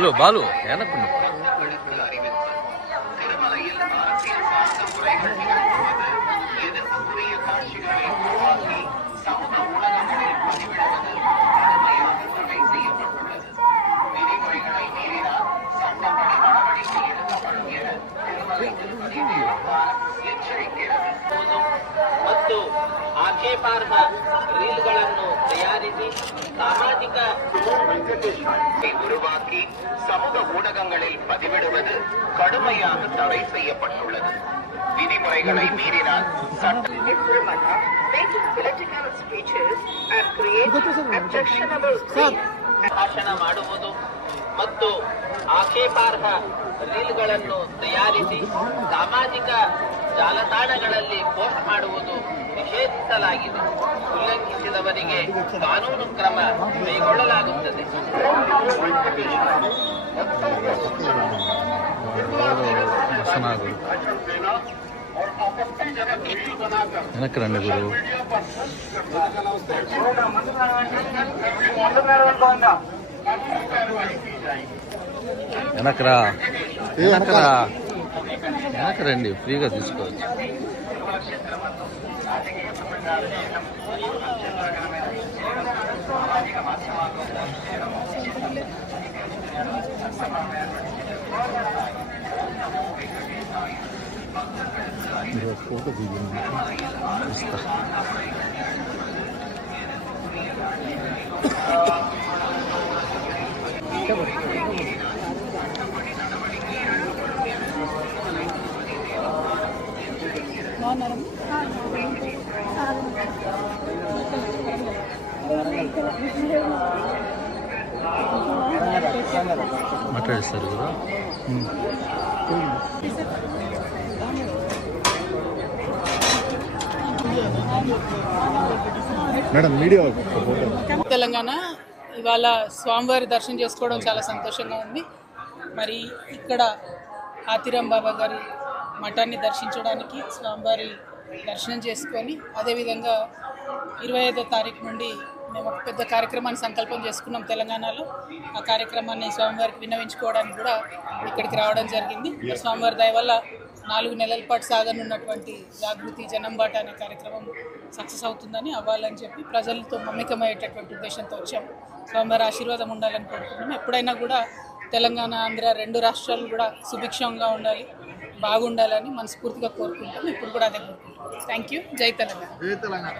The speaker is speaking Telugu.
బాలు బాలు ఏనకుండా ಮತ್ತು ಆಕ್ಷೇಪಾರ್ಹ ರೀಲ್ಗಳನ್ನು ತಯಾರಿಸಿ சாமாஜிக உருவாக்கி சமூக ஊடகங்களில் பதிவிடுவது கடுமையாக தடை செய்யப்பட்டுள்ளது. விதிமுறைகளை மீறினால் ಭಾಷಣ ಮಾಡುವುದು ಮತ್ತು ಆಕ್ಷೇಪಾರ್ಹ ರೀಲ್ಗಳನ್ನು ತಯಾರಿಸಿ ಸಾಮಾಜಿಕ ಜಾಲತಾಣಗಳಲ್ಲಿ ಪೋಸ್ಟ್ ಮಾಡುವುದು ನಿಷೇಧಿಸಲಾಗಿದೆ. ಉಲ್ಲಂಘಿಸಿದವರಿಗೆ ಕಾನೂನು ಕ್ರಮ ಕೈಗೊಳ್ಳಲಾಗುತ್ತದೆ. వెనకరండి గురు వెనకరా వెనకరా వెనకరండి ఫ్రీగా తీసుకోవచ్చు. ఫోటో మాట్లాడిస్తారు కదా. మేడం మీడియా తెలంగాణ ఇవాళ స్వామివారి దర్శనం చేసుకోవడం చాలా సంతోషంగా ఉంది. మరి ఇక్కడ ఆతిరాం బాబా గారి మఠాన్ని దర్శించడానికి స్వామివారి దర్శనం చేసుకొని అదేవిధంగా 25వ తారీఖు నుండి మేము ఒక పెద్ద కార్యక్రమాన్ని సంకల్పం చేసుకున్నాం తెలంగాణలో. ఆ కార్యక్రమాన్ని స్వామివారికి విన్నవించుకోవడానికి కూడా ఇక్కడికి రావడం జరిగింది. స్వామివారి దయ వల్ల 4 నెలల పాటు సాగనున్నటువంటి జాగృతి జనంబాట అనే కార్యక్రమం సక్సెస్ అవుతుందని అవ్వాలని చెప్పి ప్రజలతో మమేకమయ్యేటటువంటి ఉద్దేశంతో వచ్చాము. స్వామివారి ఆశీర్వాదం ఉండాలని కోరుకుంటున్నాం. ఎప్పుడైనా కూడా తెలంగాణ ఆంధ్ర 2 రాష్ట్రాలు కూడా సుభిక్షంగా ఉండాలి, బాగుండాలని మనస్ఫూర్తిగా కోరుకుంటాం. ఇప్పుడు కూడా అదే కోరుకుంటున్నాం. Thank you. జై తెలంగాణ.